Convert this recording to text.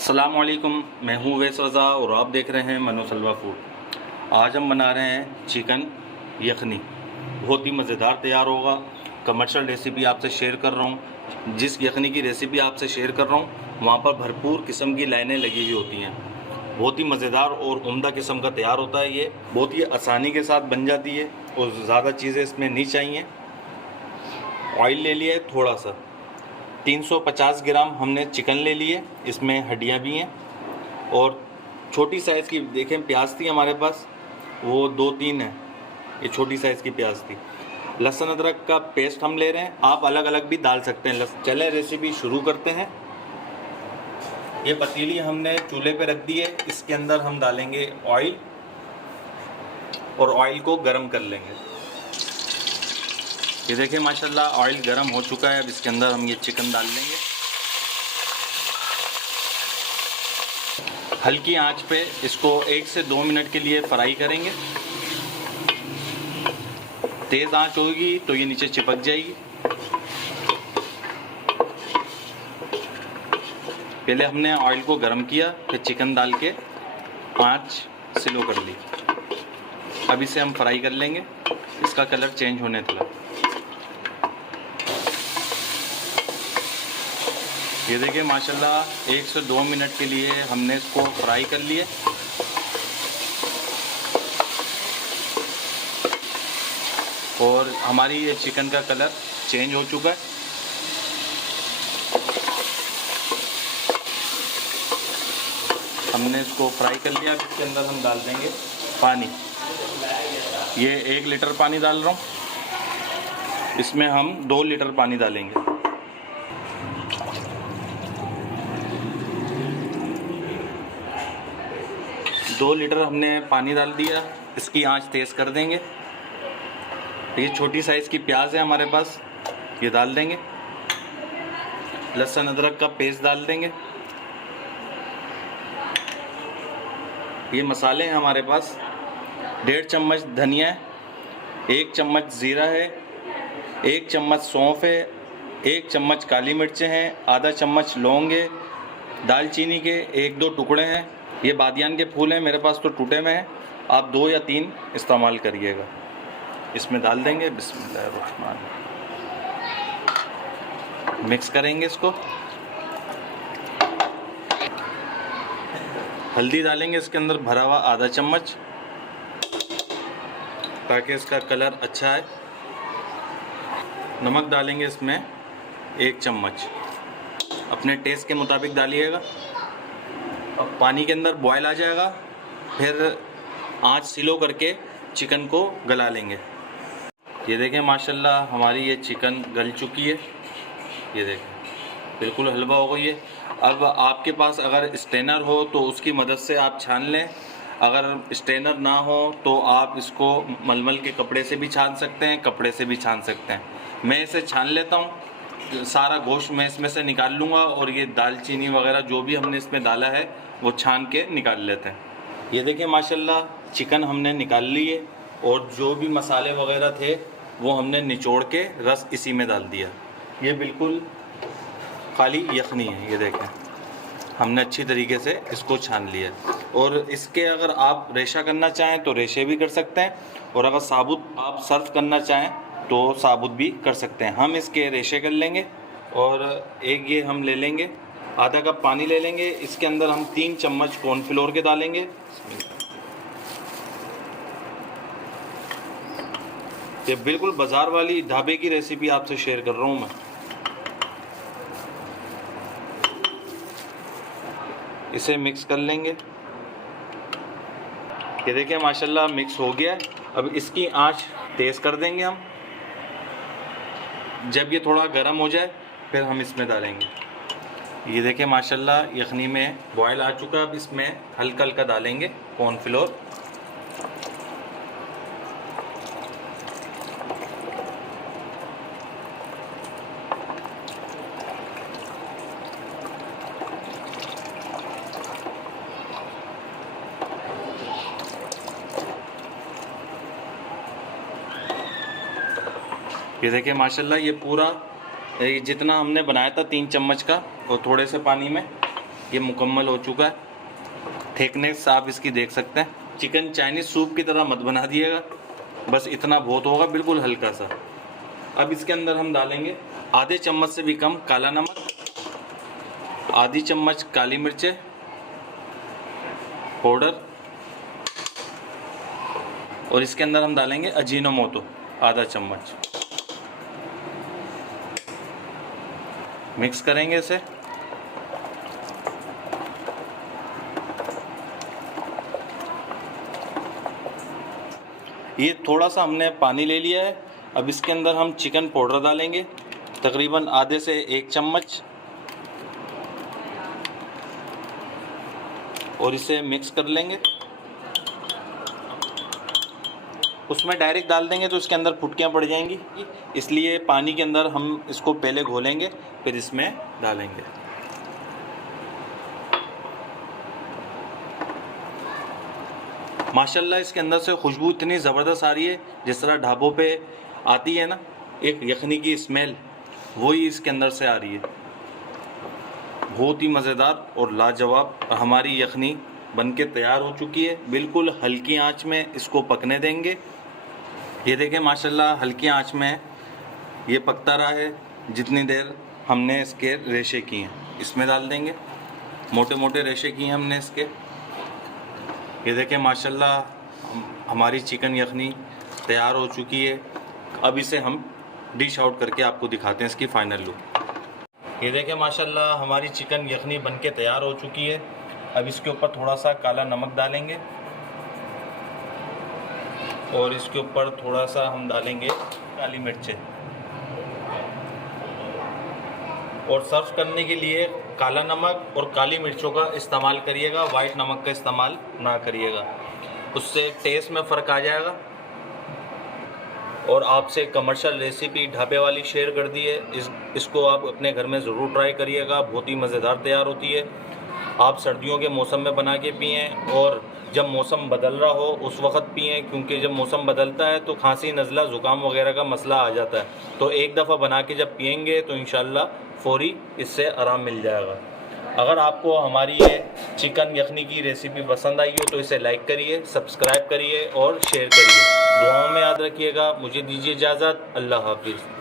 अस्सलामुअलैकुम, मैं हूँ वैस रज़ा और आप देख रहे हैं मनोसलवा फूड। आज हम बना रहे हैं चिकन यखनी। बहुत ही मज़ेदार तैयार होगा। कमर्शियल रेसिपी आपसे शेयर कर रहा हूँ। जिस यखनी की रेसिपी आपसे शेयर कर रहा हूँ वहाँ पर भरपूर किस्म की लाइनें लगी हुई होती हैं। बहुत ही मज़ेदार और उम्दा किस्म का तैयार होता है। ये बहुत ही आसानी के साथ बन जाती है और ज़्यादा चीज़ें इसमें नहीं चाहिए। ऑयल ले लिया है थोड़ा सा, 350 ग्राम हमने चिकन ले लिए, इसमें हड्डियाँ भी हैं। और छोटी साइज़ की देखें प्याज थी हमारे पास, वो 2-3 है, ये छोटी साइज़ की प्याज थी। लहसुन अदरक का पेस्ट हम ले रहे हैं, आप अलग अलग भी डाल सकते हैं। चलें रेसिपी शुरू करते हैं। ये पतीली हमने चूल्हे पे रख दी है, इसके अंदर हम डालेंगे ऑयल और ऑयल को गर्म कर लेंगे। ये देखिए माशाल्लाह ऑयल गर्म हो चुका है। अब इसके अंदर हम ये चिकन डाल लेंगे। हल्की आंच पे इसको 1 से 2 मिनट के लिए फ्राई करेंगे। तेज़ आंच होगी तो ये नीचे चिपक जाएगी। पहले हमने ऑयल को गर्म किया, फिर चिकन डाल के आंच स्लो कर ली। अब इसे हम फ्राई कर लेंगे, इसका कलर चेंज होने तक। ये देखिए माशाल्लाह 1 से 2 मिनट के लिए हमने इसको फ्राई कर लिए। और हमारी ये चिकन का कलर चेंज हो चुका है। हमने इसको फ्राई कर लिया। इसके अंदर हम डाल देंगे पानी। ये 1 लीटर पानी डाल रहा हूँ, इसमें हम 2 लीटर पानी डालेंगे। दो लीटर हमने पानी डाल दिया, इसकी आंच तेज़ कर देंगे। ये छोटी साइज़ की प्याज है हमारे पास, ये डाल देंगे। लहसुन अदरक का पेस्ट डाल देंगे। ये मसाले हैं हमारे पास, 1.5 चम्मच धनिया है, 1 चम्मच ज़ीरा है, 1 चम्मच सौंफ है, 1 चम्मच काली मिर्चें हैं, आधा चम्मच लौंग है, दालचीनी के 1-2 टुकड़े हैं। ये बादियान के फूल हैं, मेरे पास तो टूटे में हैं, आप 2 या 3 इस्तेमाल करिएगा। इसमें डाल देंगे। बिस्मिल्लाहिर्रहमान, मिक्स करेंगे इसको। हल्दी डालेंगे इसके अंदर भरा हुआ आधा चम्मच, ताकि इसका कलर अच्छा है। नमक डालेंगे इसमें 1 चम्मच, अपने टेस्ट के मुताबिक डालिएगा। अब पानी के अंदर बॉयल आ जाएगा, फिर आंच स्लो करके चिकन को गला लेंगे। ये देखें माशाल्लाह हमारी ये चिकन गल चुकी है। ये देखें बिल्कुल हलवा हो गई है। अब आपके पास अगर स्ट्रेनर हो तो उसकी मदद से आप छान लें। अगर स्ट्रेनर ना हो तो आप इसको मलमल के कपड़े से भी छान सकते हैं, कपड़े से भी छान सकते हैं। मैं इसे छान लेता हूँ, सारा गोश्त मैं इसमें से निकाल लूँगा और ये दालचीनी वगैरह जो भी हमने इसमें डाला है वो छान के निकाल लेते हैं। ये देखिए माशाल्लाह चिकन हमने निकाल ली है और जो भी मसाले वगैरह थे वो हमने निचोड़ के रस इसी में डाल दिया। ये बिल्कुल खाली यखनी है। ये देखें हमने अच्छी तरीके से इसको छान लिया। और इसके अगर आप रेशा करना चाहें तो रेशे भी कर सकते हैं, और अगर साबुत आप सर्व करना चाहें तो साबुत भी कर सकते हैं। हम इसके रेशे कर लेंगे। और एक ये हम ले लेंगे, आधा कप पानी ले लेंगे। इसके अंदर हम 3 चम्मच कॉर्नफ्लोर के डालेंगे। ये बिल्कुल बाज़ार वाली ढाबे की रेसिपी आपसे शेयर कर रहा हूँ मैं। इसे मिक्स कर लेंगे। ये देखिए माशाल्लाह मिक्स हो गया है। अब इसकी आंच तेज़ कर देंगे हम। जब ये थोड़ा गर्म हो जाए फिर हम इसमें डालेंगे। ये देखिए माशाल्लाह यखनी में बॉयल आ चुका है। अब इसमें हल्का हल्का डालेंगे कॉर्नफ्लोर। ये देखिए माशाल्लाह ये पूरा जितना हमने बनाया था 3 चम्मच का, वो थोड़े से पानी में ये मुकम्मल हो चुका है। थिकनेस आप इसकी देख सकते हैं। चिकन चाइनीज़ सूप की तरह मत बना दिएगा, बस इतना बहुत होगा, बिल्कुल हल्का सा। अब इसके अंदर हम डालेंगे आधे चम्मच से भी कम काला नमक, आधी चम्मच काली मिर्चें पाउडर, और इसके अंदर हम डालेंगे अजीनोमोटो आधा चम्मच। मिक्स करेंगे इसे। ये थोड़ा सा हमने पानी ले लिया है। अब इसके अंदर हम चिकन पाउडर डालेंगे, तकरीबन आधे से 1 चम्मच, और इसे मिक्स कर लेंगे। उसमें डायरेक्ट डाल देंगे तो इसके अंदर फुटकियाँ पड़ जाएंगी, इसलिए पानी के अंदर हम इसको पहले घोलेंगे, फिर इसमें डालेंगे। माशाल्लाह इसके अंदर से खुशबू इतनी ज़बरदस्त आ रही है, जिस तरह ढाबों पे आती है ना एक यखनी की स्मेल, वही इसके अंदर से आ रही है। बहुत ही मज़ेदार और लाजवाब हमारी यखनी बनके तैयार हो चुकी है। बिल्कुल हल्की आंच में इसको पकने देंगे। ये देखें माशाल्लाह हल्की आंच में ये पकता रहा है जितनी देर हमने इसके रेशे किए हैं। इसमें डाल देंगे, मोटे मोटे रेशे किए हमने इसके। ये देखें माशाल्लाह हमारी चिकन यखनी तैयार हो चुकी है। अब इसे हम डिश आउट करके आपको दिखाते हैं इसकी फ़ाइनल लुक। ये देखें माशाल्लाह हमारी चिकन यखनी बनके तैयार हो चुकी है। अब इसके ऊपर थोड़ा सा काला नमक डालेंगे, और इसके ऊपर थोड़ा सा हम डालेंगे काली मिर्चें, और सर्व करने के लिए काला नमक और काली मिर्चों का इस्तेमाल करिएगा, वाइट नमक का इस्तेमाल ना करिएगा, उससे टेस्ट में फ़र्क आ जाएगा। और आपसे कमर्शियल रेसिपी ढाबे वाली शेयर कर दी है, इसको आप अपने घर में ज़रूर ट्राई करिएगा, बहुत ही मज़ेदार तैयार होती है। आप सर्दियों के मौसम में बना के पिएँ, और जब मौसम बदल रहा हो उस वक्त पिएँ, क्योंकि जब मौसम बदलता है तो खांसी, नज़ला, ज़ुकाम वगैरह का मसला आ जाता है। तो एक दफ़ा बना के जब पिएंगे तो इंशाल्लाह फ़ौरी इससे आराम मिल जाएगा। अगर आपको हमारी ये चिकन यखनी की रेसिपी पसंद आई हो तो इसे लाइक करिए, सब्सक्राइब करिए और शेयर करिए। दुआओं में याद रखिएगा। मुझे दीजिए इजाज़त। अल्लाह हाफिज़।